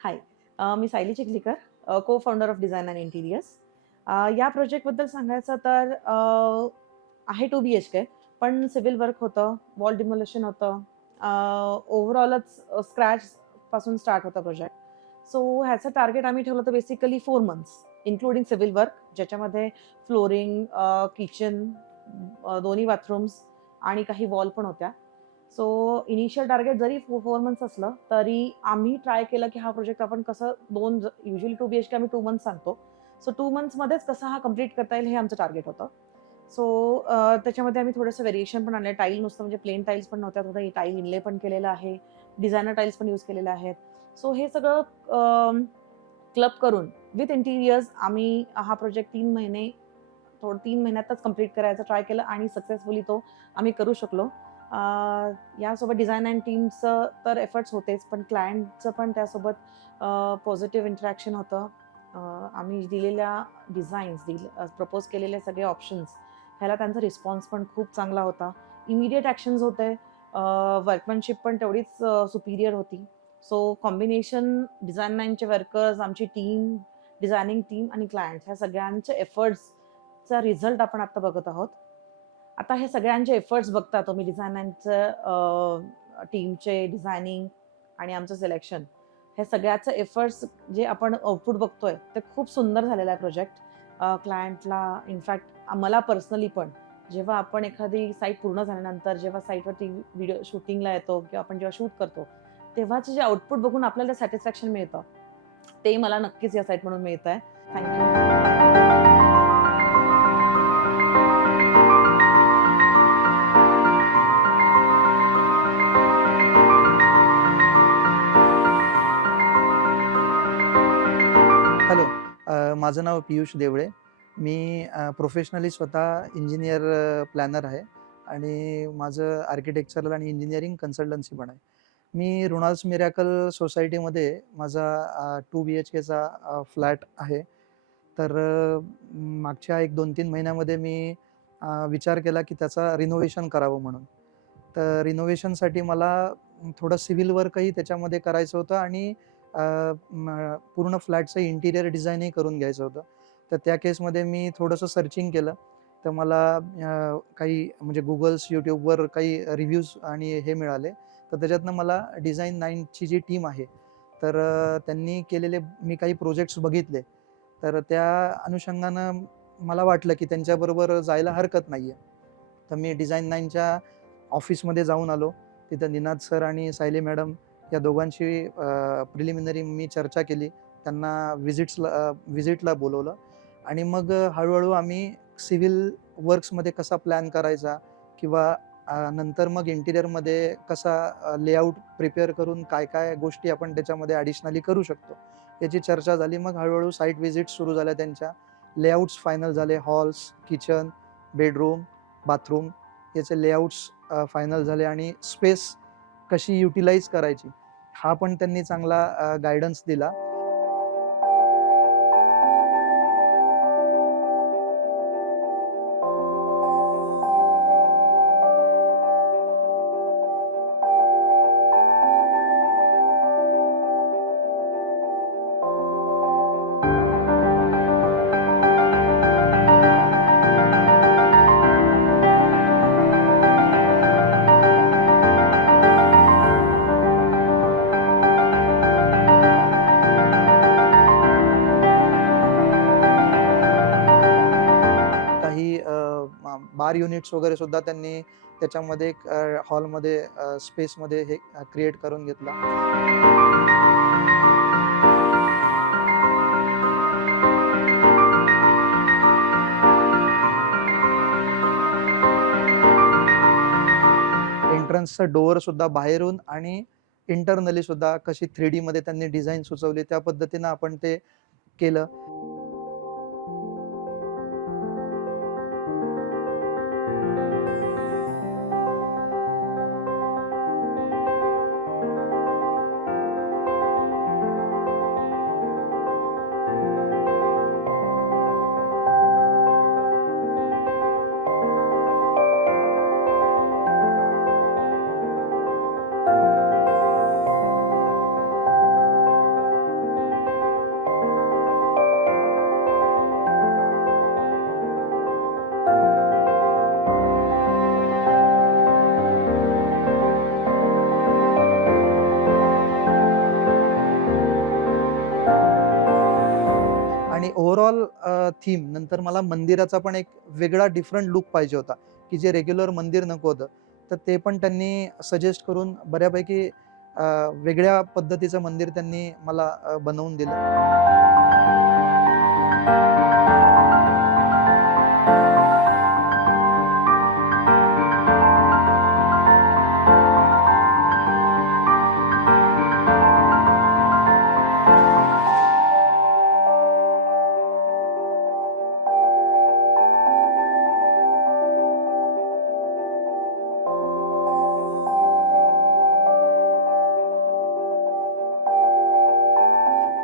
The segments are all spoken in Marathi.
हाय. मी सायली चिखलीकर, को founder of design and interiors. या प्रोजेक्टबद्दल सांगायचं तर आहे 2 BHK, पण सिव्हिल वर्क होतं, वॉल डिमोलेशन होतं. ओव्हरऑलच स्क्रॅचपासून स्टार्ट होता प्रोजेक्ट. सो ह्याचं टार्गेट आम्ही ठेवलं होतं basically 4 months, including civil work, ज्याच्यामध्ये फ्लोरिंग, किचन, दोन्ही बाथरूम्स आणि काही वॉल पण होत्या. सो इनिशियल टार्गेट जरी 4 मंथ्स असलं, तरी आम्ही ट्राय केलं, की हा प्रोजेक्ट आपण कसं युजुअली 2 BHK आम्ही 2 मंथ्स सांगतो. सो 2 मंथ्समध्येच कसा हा कंप्लीट करता येईल हे आमचं टार्गेट होतं. सो त्याच्यामध्ये आम्ही थोडंसं व्हेरिएशन पण आणलं. टाईल नुसतं म्हणजे प्लेन टाईल्स पण नव्हत्या, थोडं टाईल इनले पण केलेलं आहे. डिझायनर टाईल्स पण यूज केलेल्या आहेत. सो हे सगळं क्लब करून विथ इंटिरियर्स आम्ही हा प्रोजेक्ट 3 महिने 3 महिन्यातच कंप्लीट करायचा ट्राय केलं आणि सक्सेसफुली तो आम्ही करू शकलो. यासोबत डिझाइन अँड टीमचं तर एफर्ट्स होतेच, पण क्लायंटचं पण त्यासोबत पॉझिटिव्ह इंटरॅक्शन होतं. आम्ही दिलेल्या प्रपोज केलेले सगळे ऑप्शन्स ह्याला त्यांचा रिस्पॉन्स पण खूप चांगला होता. इमिडिएट ॲक्शन्स होते. वर्कमॅनशिप पण तेवढीच सुपिरियर होती. सो कॉम्बिनेशन डिझाइनचे वर्कर्स, आमची टीम, डिझायनिंग टीम आणि क्लायंट्स ह्या सगळ्यांचे एफर्ट्सचा रिझल्ट आपण आता बघत आहोत. आता हे सगळ्यांचे एफर्ट्स बघता तुम्ही डिझायनरचं टीमचे डिझायनिंग आणि आमचं सिलेक्शन हे सगळ्याचं एफर्ट्स जे आपण आउटपुट बघतोय ते खूप सुंदर झालेला आहे प्रोजेक्ट. क्लायंटला इनफॅक्ट मला पर्सनली पण जेव्हा आपण एखादी साईट पूर्ण झाल्यानंतर जेव्हा साईटवरती व्हिडिओ शूटिंगला येतो किंवा आपण जेव्हा शूट करतो तेव्हाचं जे आउटपुट बघून आपल्याला सॅटिस्फॅक्शन मिळतं ते मला नक्कीच या साईट म्हणून मिळत आहे. थँक्यू. हॅलो. माझं नाव पियुष देवळे. मी प्रोफेशनली स्वतः इंजिनियर प्लॅनर आहे आणि माझं आर्किटेक्चरल आणि इंजिनिअरिंग कन्सल्टन्सी पण आहे. मी रुणाल्स मिरॅकल सोसायटीमध्ये माझा 2 BHKचा फ्लॅट आहे. तर मागच्या 1-2-3 महिन्यामध्ये मी विचार केला की त्याचा रिनोव्हेशन करावं म्हणून. तर रिनोव्हेशनसाठी मला थोडं सिव्हिल वर्कही त्याच्यामध्ये करायचं होतं आणि पूर्ण फ्लॅटचं इंटिरियर डिझाईनही करून घ्यायचं होतं. तर त्या केसमध्ये मी थोडंसं सर्चिंग केलं. तर मला काही म्हणजे Google's, YouTubeवर काही रिव्ह्यूज आणि हे मिळाले. तर त्याच्यातनं मला डिझाइन 9ची जी टीम आहे, तर त्यांनी केलेले मी काही प्रोजेक्ट्स बघितले. तर त्या अनुषंगानं मला वाटलं की त्यांच्याबरोबर जायला हरकत नाही आहे. तर मी डिझाइन 9च्या ऑफिसमध्ये जाऊन आलो. तिथं निनाद सर आणि सायली मॅडम या दोघांशी प्रिलिमिनरी मी चर्चा केली. त्यांना व्हिजिटला बोलवलं आणि मग हळू-हळू आम्ही सिव्हिल वर्क्समध्ये कसा प्लॅन करायचा किंवा नंतर मग इंटिरियरमध्ये कसा लेआउट प्रिपेअर करून काय-काय गोष्टी आपण त्याच्यामध्ये ॲडिशनली करू शकतो, याची चर्चा झाली. मग हळू साईट व्हिजिट्स सुरू झाल्या त्यांच्या. लेआउट्स फायनल झाले. हॉल्स, किचन, बेडरूम, बाथरूम याचे लेआउट्स फायनल झाले आणि स्पेस कशी युटिलाइज करायची, हा पण त्यांनी चांगला गाईडन्स दिला. काही बार युनिट्स वगैरे सुद्धा त्यांनी त्याच्यामध्ये एक हॉलमध्ये स्पेसमध्ये हे क्रिएट करून घेतला. एंट्रन्सचा डोअर सुद्धा बाहेरून आणि इंटरनली सुद्धा कशी 3D मध्ये त्यांनी डिझाइन सुचवली, त्या पद्धतीनं आपण ते केलं. आणि ओव्हरऑल थीम नंतर मला मंदिराचा पण एक वेगळा डिफरंट लुक पाहिजे होता, की जे रेग्युलर मंदिर नको होतं. तर ते पण त्यांनी सजेस्ट करून बऱ्यापैकी वेगळ्या पद्धतीचं मंदिर त्यांनी मला बनवून दिलं.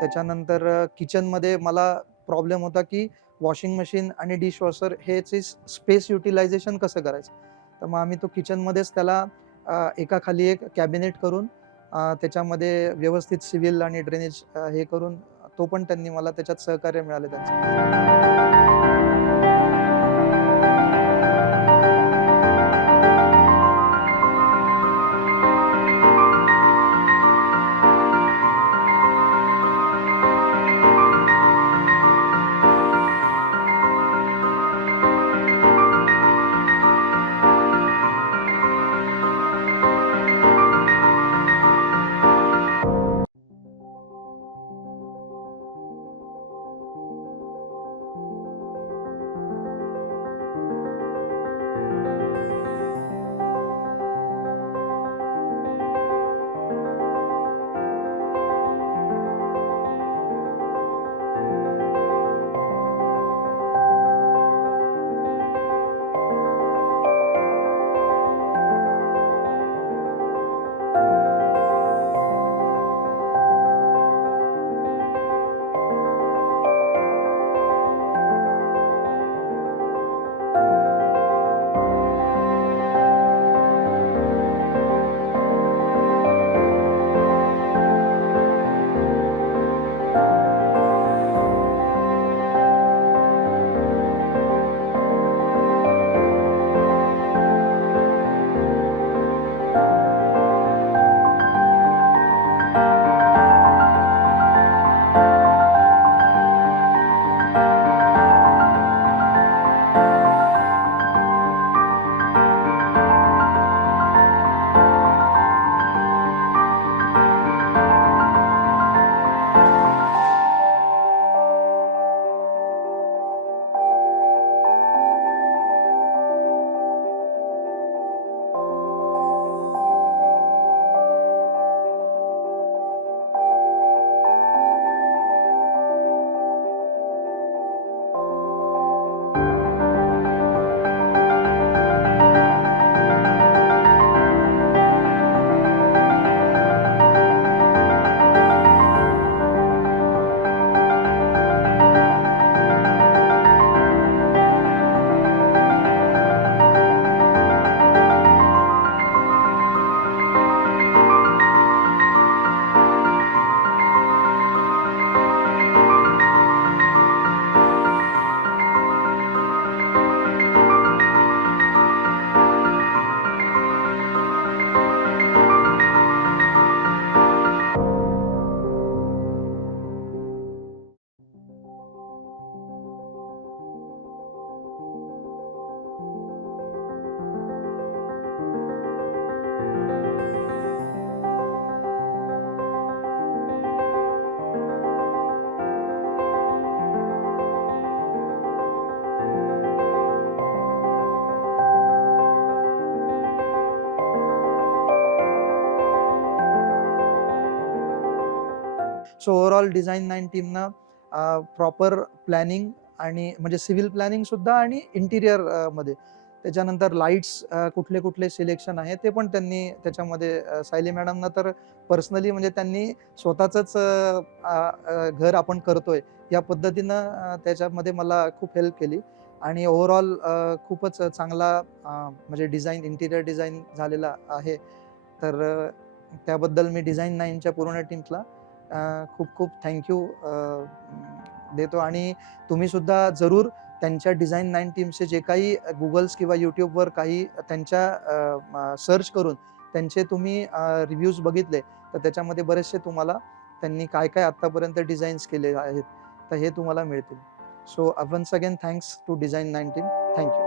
त्याच्यानंतर किचनमध्ये मला प्रॉब्लेम होता, की वॉशिंग मशीन आणि डिशवॉशर ह्याची स्पेस युटिलायझेशन कसं करायचं? तर मग आम्ही तो किचनमध्येच त्याला एकाखाली एक कॅबिनेट करून त्याच्यामध्ये व्यवस्थित सिव्हिल आणि ड्रेनेज हे करून तो पण त्यांनी मला त्याच्यात सहकार्य मिळालं त्यांचं. सो ओव्हरऑल डिझाइन 9 टीमनं प्रॉपर प्लॅनिंग आणि म्हणजे सिव्हिल प्लॅनिंग सुद्धा आणि इंटिरियर मध्ये त्याच्यानंतर लाईट्स कुठले कुठले सिलेक्शन आहे ते पण त्यांनी त्याच्यामध्ये सायली मॅडमना तर पर्सनली म्हणजे त्यांनी स्वतःच घर आपण करतोय या पद्धतीनं त्याच्यामध्ये मला खूप हेल्प केली आणि ओव्हरऑल खूपच चांगला म्हणजे डिझाईन इंटिरियर डिझाईन झालेला आहे. तर त्याबद्दल मी डिझाइन 9च्या पूर्ण टीमला खूप खूप थँक्यू देतो आणि तुम्ही सुद्धा जरूर त्यांच्या डिझाइन 9 टीमचे जे काही गुगल्स किंवा यूट्यूबवर काही त्यांच्या सर्च करून त्यांचे तुम्ही रिव्ह्यूज बघितले तर त्याच्यामध्ये बरेचसे तुम्हाला त्यांनी काय काय आत्तापर्यंत डिझाईन्स केले आहेत तर हे तुम्हाला मिळतील. So once again thanks to design 19. Thank you.